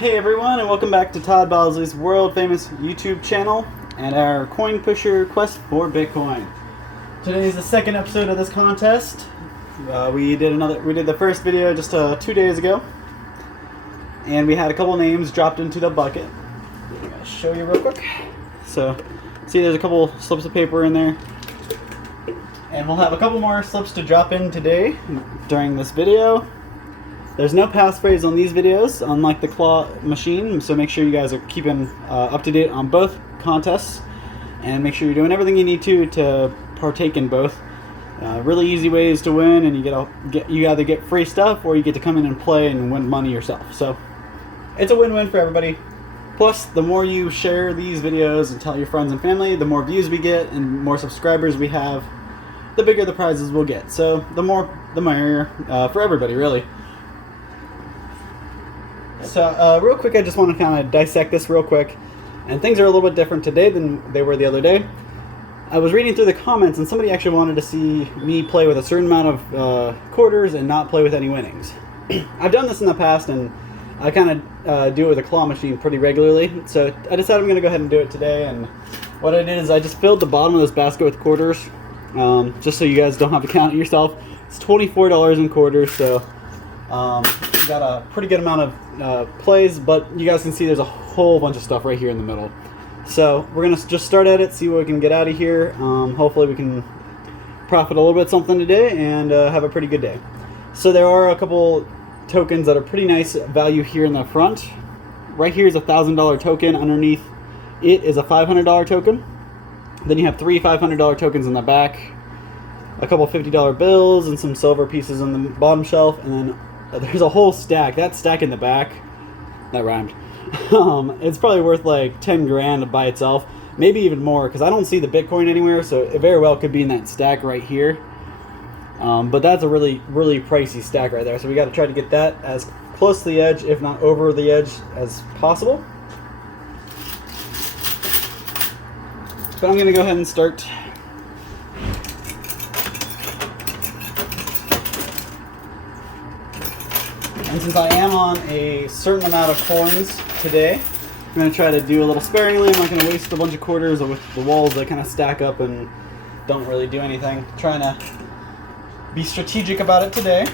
Hey everyone, and welcome back to Todd Bosley's world famous YouTube channel and our coin pusher quest for Bitcoin. Today is the second episode of this contest. We did the first video just 2 days ago, and we had a couple names dropped into the bucket. I'm gonna show you real quick. So, see, there's a couple slips of paper in there, and we'll have a couple more slips to drop in today during this video. There's no passphrase on these videos, unlike the claw machine, so make sure you guys are keeping up to date on both contests, and make sure you're doing everything you need to partake in both. Really easy ways to win, and you either get free stuff or you get to come in and play and win money yourself. So it's a win-win for everybody. Plus, the more you share these videos and tell your friends and family, the more views we get and more subscribers we have, the bigger the prizes we'll get. So the more, the merrier for everybody, really. So real quick, I just want to kind of dissect this real quick, and things are a little bit different today than they were the other day. I was reading through the comments, and somebody actually wanted to see me play with a certain amount of quarters and not play with any winnings. I've done this in the past, and I kind of do it with a claw machine pretty regularly, so I decided I'm going to go ahead and do it today. And what I did is I just filled the bottom of this basket with quarters, just so you guys don't have to count it yourself. It's $24 in quarters, so got a pretty good amount of plays, but you guys can see there's a whole bunch of stuff right here in the middle. So we're gonna just start at it, see what we can get out of here. Hopefully we can profit a little bit something today and have a pretty good day. So there are a couple tokens that are pretty nice value here in the front. Right here is a $1,000 token. Underneath it is a $500 token. Then you have three $500 tokens in the back, a couple $50 bills, and some silver pieces on the bottom shelf, and then there's a whole stack. That stack in the back, that rhymed. It's probably worth like 10 grand by itself, maybe even more, because I don't see the Bitcoin anywhere, so it very well could be in that stack right here. But that's a really, really pricey stack right there, so we got to try to get that as close to the edge, if not over the edge, as possible. But I'm going to go ahead and start. And since I am on a certain amount of coins today, I'm going to try to do a little sparingly. I'm not going to waste a bunch of quarters with the walls that kind of stack up and don't really do anything. Trying to be strategic about it today.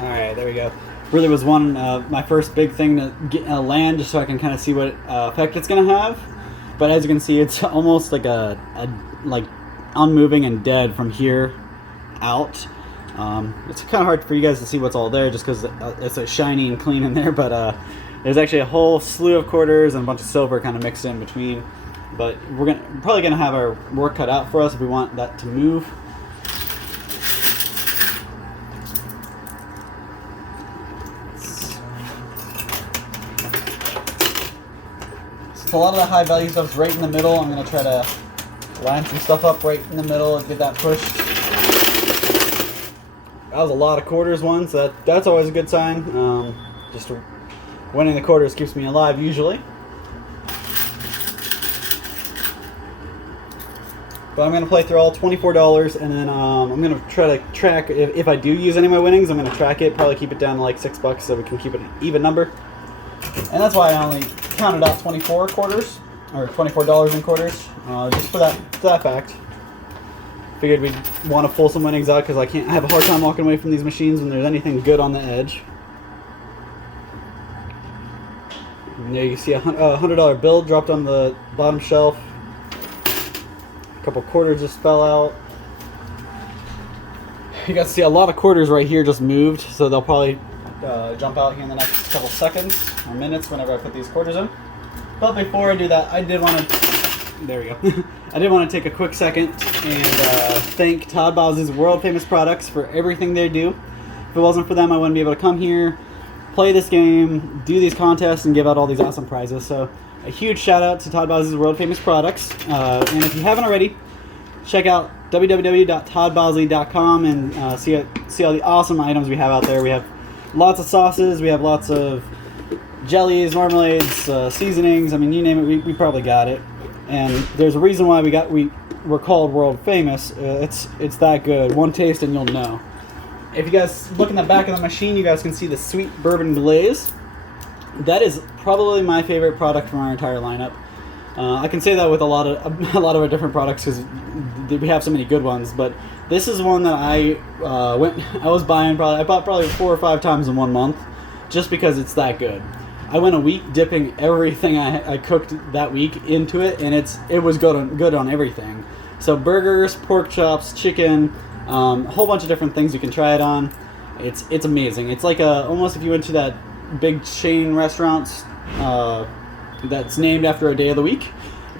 Alright, there we go. Really was my first big thing to get land, just so I can kind of see what effect it's going to have. But as you can see, it's almost like like unmoving and dead from here out. It's kind of hard for you guys to see what's all there, just because it's so shiny and clean in there. But there's actually a whole slew of quarters and a bunch of silver kind of mixed in between. But we're probably going to have our work cut out for us if we want that to move. So a lot of the high value stuff is right in the middle. I'm going to try to line some stuff up right in the middle and get that pushed. That was a lot of quarters one, so that's always a good sign. Just winning the quarters keeps me alive usually. But I'm going to play through all $24, and then I'm going to try to track, if I do use any of my winnings, I'm going to track it, probably keep it down to like $6 so we can keep it an even number. And that's why I only counted out 24 quarters, or $24 in quarters, just for that fact. Figured we'd want to pull some winnings out because I have a hard time walking away from these machines when there's anything good on the edge. And there you see a $100 bill dropped on the bottom shelf. A couple quarters just fell out. You guys see a lot of quarters right here just moved, so they'll probably jump out here in the next couple seconds or minutes whenever I put these quarters in. But before I do that, I did want to, there we go. I did want to take a quick second and thank Todd Bosley's World Famous Products for everything they do. If it wasn't for them, I wouldn't be able to come here, play this game, do these contests, and give out all these awesome prizes. So a huge shout out to Todd Bosley's World Famous Products. And if you haven't already, check out www.toddbosley.com and see all the awesome items we have out there. We have lots of sauces, we have lots of jellies, marmalades, seasonings. I mean, you name it, we probably got it. And there's a reason why we're called world famous. It's that good. One taste and you'll know. If you guys look in the back of the machine, you guys can see the sweet bourbon glaze. That is probably my favorite product from our entire lineup. I can say that with a lot of our different products because we have so many good ones. But this is one that I bought probably 4 or 5 times in 1 month, just because it's that good. I went a week dipping everything I cooked that week into it, and it was good on everything. So burgers, pork chops, chicken, a whole bunch of different things you can try it on. It's amazing. It's like almost if you went to that big chain restaurants that's named after a day of the week.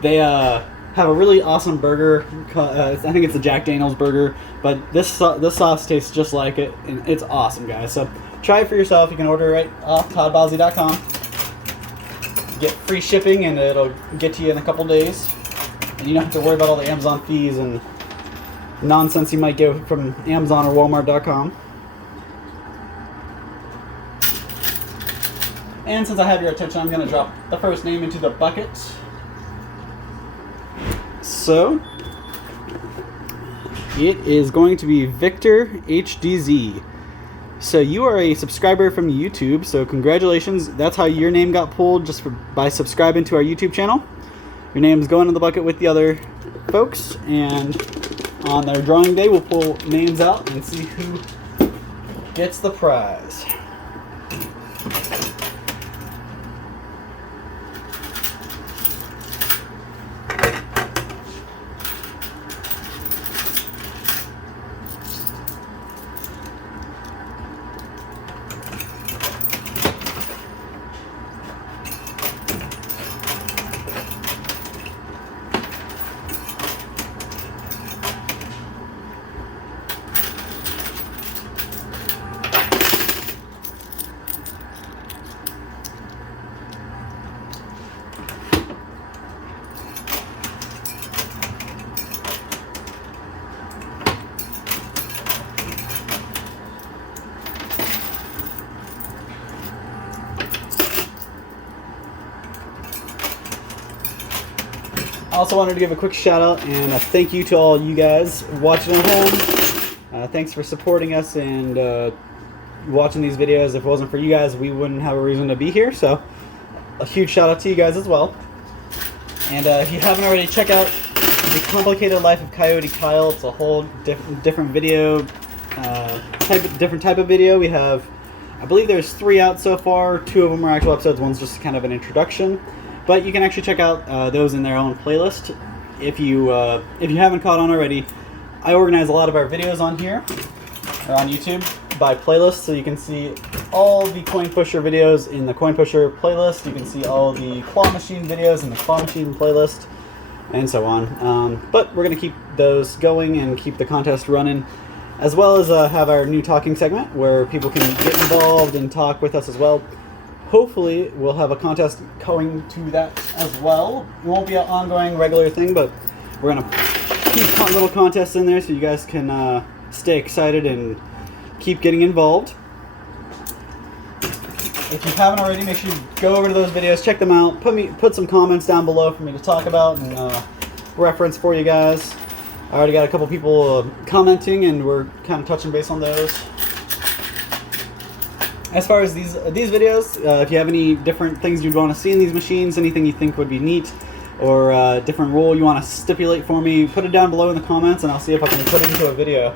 They have a really awesome burger. I think it's a Jack Daniel's burger, but this sauce tastes just like it, and it's awesome, guys. So try it for yourself. You can order right off toddbosley.com. Get free shipping, and it'll get to you in a couple days. And you don't have to worry about all the Amazon fees and nonsense you might get from Amazon or Walmart.com. And since I have your attention, I'm going to drop the first name into the bucket. So, it is going to be Victor HDZ. So you are a subscriber from YouTube, so congratulations. That's how your name got pulled, just by subscribing to our YouTube channel. Your name's going in the bucket with the other folks, and on their drawing day, we'll pull names out and see who gets the prize. I also wanted to give a quick shout out and a thank you to all you guys watching at home. Thanks for supporting us and watching these videos. If it wasn't for you guys, we wouldn't have a reason to be here. So a huge shout out to you guys as well. And if you haven't already, check out The Complicated Life of Coyote Kyle. It's a whole different video, different type of video. We have, I believe there's 3 out so far. 2 of them are actual episodes. One's just kind of an introduction. But you can actually check out those in their own playlist. If you haven't caught on already, I organize a lot of our videos on here, or on YouTube, by playlist. So you can see all the Coin Pusher videos in the Coin Pusher playlist. You can see all the Claw Machine videos in the Claw Machine playlist, and so on. But we're going to keep those going and keep the contest running, as well as have our new talking segment where people can get involved and talk with us as well. Hopefully, we'll have a contest going to that as well. It won't be an ongoing, regular thing, but we're going to keep little contests in there so you guys can stay excited and keep getting involved. If you haven't already, make sure you go over to those videos, check them out, put some comments down below for me to talk about and reference for you guys. I already got a couple people commenting, and we're kind of touching base on those. As far as these videos, if you have any different things you'd want to see in these machines, anything you think would be neat, or a different rule you want to stipulate for me, put it down below in the comments, and I'll see if I can put it into a video.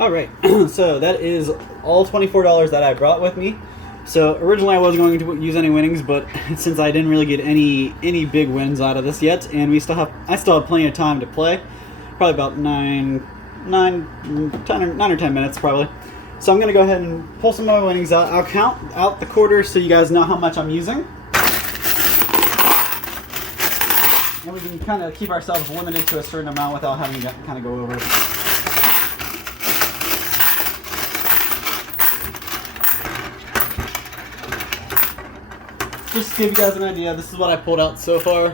All right, so that is all $24 that I brought with me. So originally I wasn't going to use any winnings, but since I didn't really get any big wins out of this yet, and I still have plenty of time to play, probably about 9 or 10 minutes probably. So I'm gonna go ahead and pull some of my winnings out. I'll count out the quarters so you guys know how much I'm using. And we can kind of keep ourselves limited to a certain amount without having to kind of go over. Just to give you guys an idea, this is what I pulled out so far.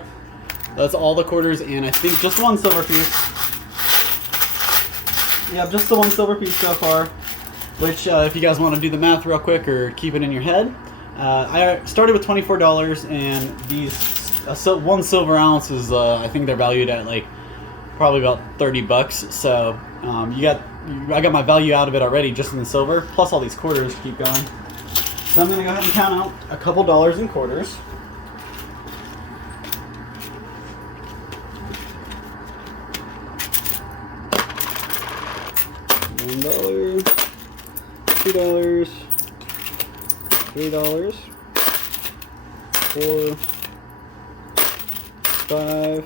That's all the quarters, and I think just one silver piece. Yeah, just the one silver piece so far. Which, if you guys want to do the math real quick or keep it in your head, I started with $24, and these one silver ounce is I think they're valued at like probably about 30 bucks. So I got my value out of it already just in the silver, plus all these quarters to keep going. So I'm going to go ahead and count out a couple dollars in quarters. $1, $2, $3, 4, 5.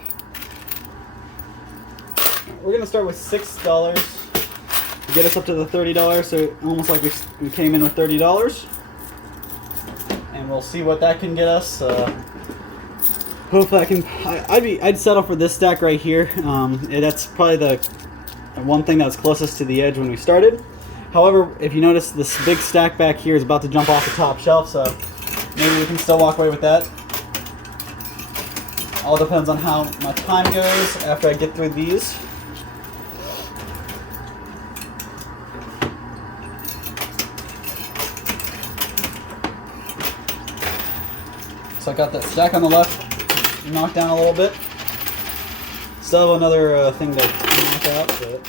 We're going to start with $6 to get us up to the $30, so almost like we came in with $30. And we'll see what that can get us. Hopefully I'd settle for this stack right here. That's probably the one thing that was closest to the edge when we started. However, if you notice, this big stack back here is about to jump off the top shelf, so maybe we can still walk away with that. All depends on how my time goes after I get through these. So I got that stack on the left knocked down a little bit. Still have another thing to knock out, but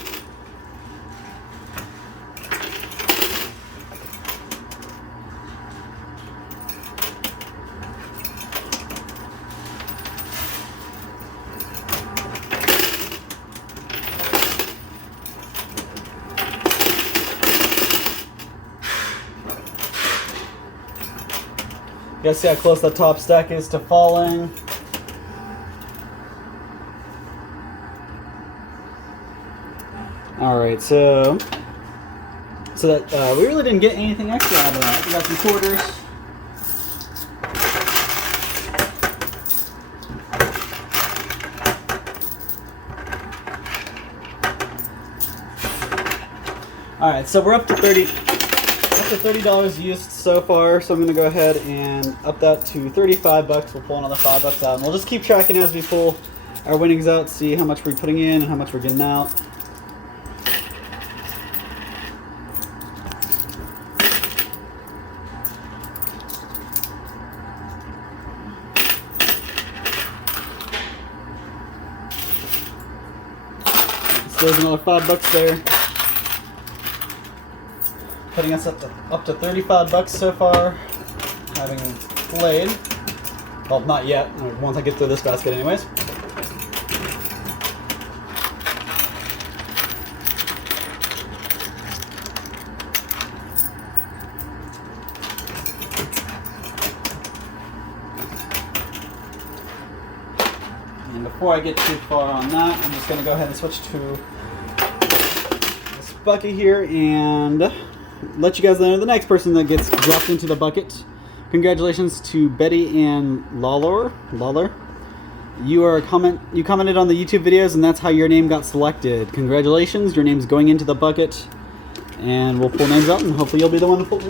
you guys see how close that top stack is to falling. Alright, so that we really didn't get anything extra out of that. We got some quarters. Alright, so we're up to $30 used so far, so I'm gonna go ahead and up that to 35 bucks. We'll pull another $5 out, and we'll just keep tracking as we pull our winnings out, see how much we're putting in and how much we're getting out. So there's another $5 there, putting us up to 35 bucks so far, having played. Well, not yet, once I get through this basket anyways. And before I get too far on that, I'm just going to go ahead and switch to this bucket here and let you guys know the next person that gets dropped into the bucket. Congratulations to Betty and Lawler. You commented on the YouTube videos, and that's how your name got selected. Congratulations, your name's going into the bucket, and we'll pull names out, and hopefully you'll be the one to pull.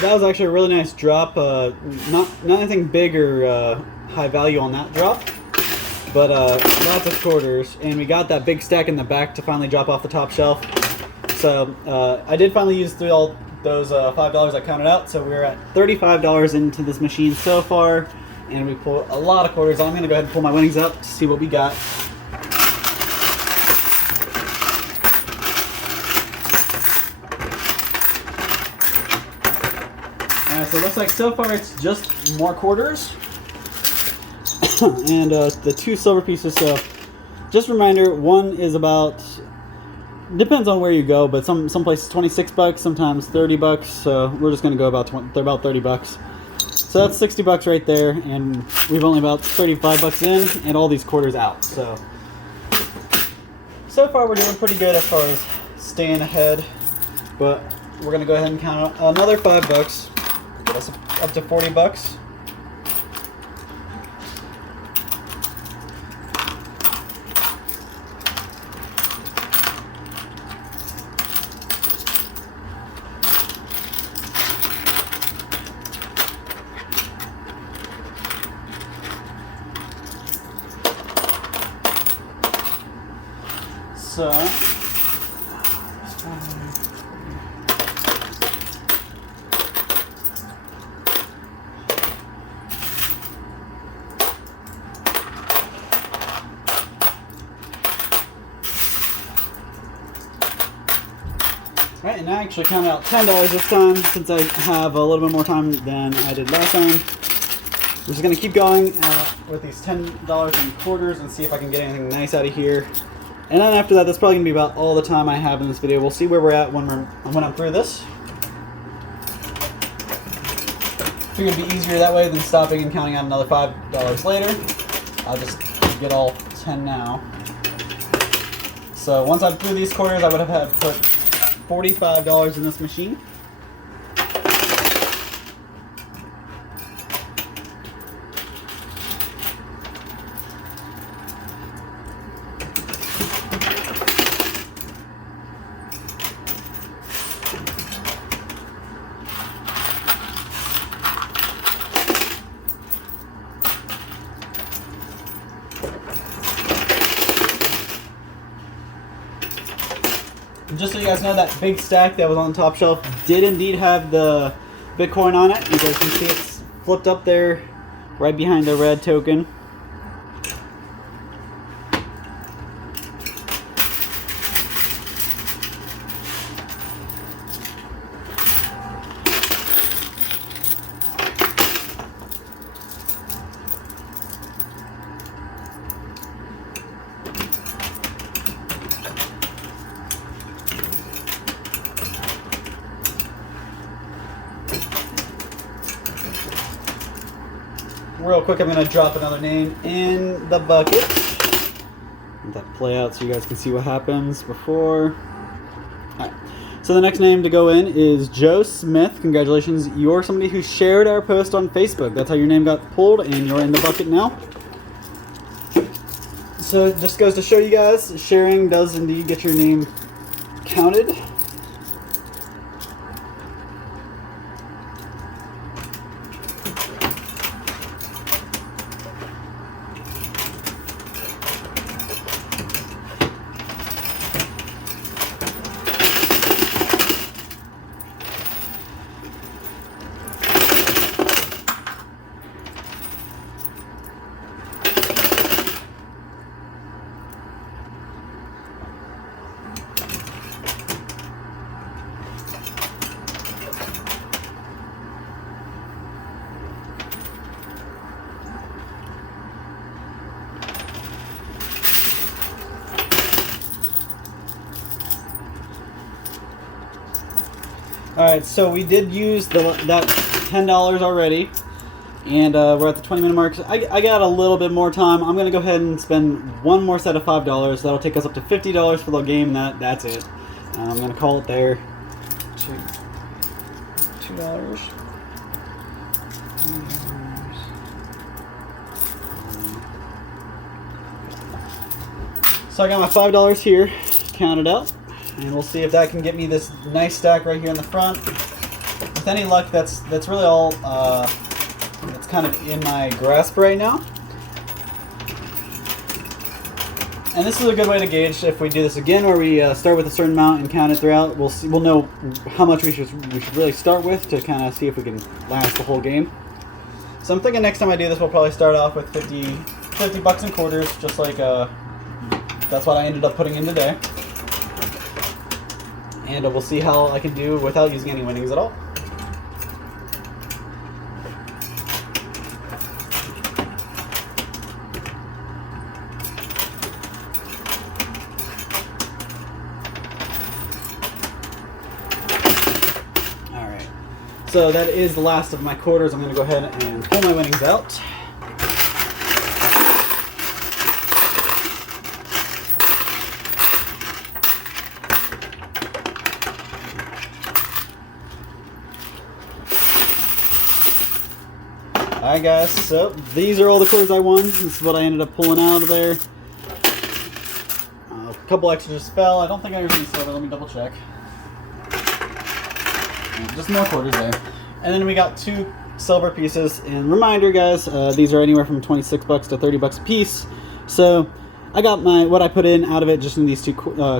That was actually a really nice drop. Not anything big or high value on that drop. but lots of quarters, and we got that big stack in the back to finally drop off the top shelf. So I did finally use through all those $5 I counted out, so we're at $35 into this machine so far, and we pulled a lot of quarters. I'm going to go ahead and pull my winnings up to see what we got. So it looks like so far it's just more quarters and the 2 silver pieces. So just a reminder, one is about, depends on where you go, but some places $26, sometimes $30. So we're just going to go about $30. So that's $60 right there, and we've only about $35 in and all these quarters out. So far we're doing pretty good as far as staying ahead, but we're going to go ahead and count out another $5. Get us up to $40. So Alright, and I actually counted out $10 this time, since I have a little bit more time than I did last time. We're just going to keep going with these $10 in quarters and see if I can get anything nice out of here. And then after that, that's probably going to be about all the time I have in this video. We'll see where we're at when I'm through this. I figured it'd be easier that way than stopping and counting out another $5 later. I'll just get all 10 now. So once I'm through these quarters, I would have had put $45 in this machine. Just so you guys know, that big stack that was on the top shelf did indeed have the Bitcoin on it. You guys can see it's flipped up there right behind the red token. Real quick, I'm going to drop another name in the bucket. Let that play out so you guys can see what happens before. Alright, so the next name to go in is Joe Smith. Congratulations, you're somebody who shared our post on Facebook. That's how your name got pulled, and you're in the bucket now. So it just goes to show you guys, sharing does indeed get your name counted. Alright, so we did use that $10 already, and we're at the 20-minute mark. So I got a little bit more time. I'm going to go ahead and spend one more set of $5. That'll take us up to $50 for the game, and that's it. I'm going to call it there. $2. So I got my $5 here, counted out. And we'll see if that can get me this nice stack right here in the front. With any luck, that's really all that's kind of in my grasp right now. And this is a good way to gauge if we do this again, where we start with a certain amount and count it throughout. We'll know how much we should really start with to kind of see if we can last the whole game. So I'm thinking next time I do this, we'll probably start off with 50 bucks in quarters, just like that's what I ended up putting in today. And we'll see how I can do without using any winnings at all. So that is the last of my quarters. I'm going to go ahead and pull my winnings out. Alright guys, so these are all the quarters I won. This is what I ended up pulling out of there. A couple extras fell. I don't think I received silver. Let me double check. Just more quarters there. And then we got 2 silver pieces. And reminder guys, these are anywhere from 26 bucks to 30 bucks a piece. So I got what I put in out of it just in these 2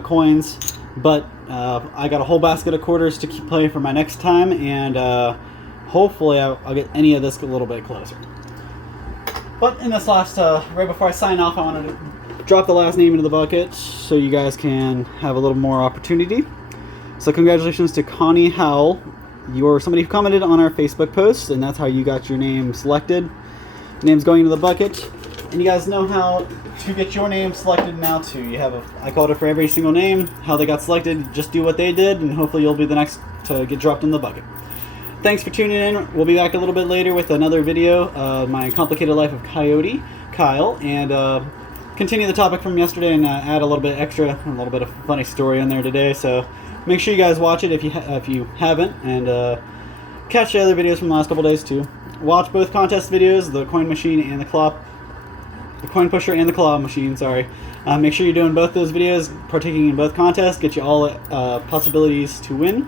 coins. But I got a whole basket of quarters to play for my next time. And hopefully I'll get any of this a little bit closer. But in this last, right before I sign off, I wanted to drop the last name into the bucket so you guys can have a little more opportunity. So congratulations to Connie Howell. You're somebody who commented on our Facebook post, and that's how you got your name selected. Name's going into the bucket. And you guys know how to get your name selected now too. You have I called it for every single name, how they got selected. Just do what they did, and hopefully you'll be the next to get dropped in the bucket. Thanks for tuning in. We'll be back a little bit later with another video, My Complicated Life of Coyote, Kyle, and continue the topic from yesterday and add a little bit extra, a little bit of funny story in there today. So make sure you guys watch it if you haven't, and catch the other videos from the last couple days too. Watch both contest videos, the coin machine and the coin pusher and the claw machine. Sorry. Make sure you're doing both those videos, partaking in both contests, get you all possibilities to win.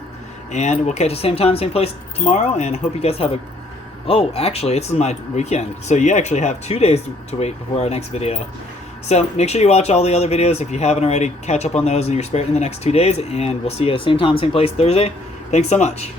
And we'll catch you same time, same place tomorrow. And I hope you guys have a. Oh, actually, this is my weekend, so you actually have 2 days to wait before our next video. So make sure you watch all the other videos if you haven't already. Catch up on those in the next 2 days, and we'll see you at the same time, same place Thursday. Thanks so much.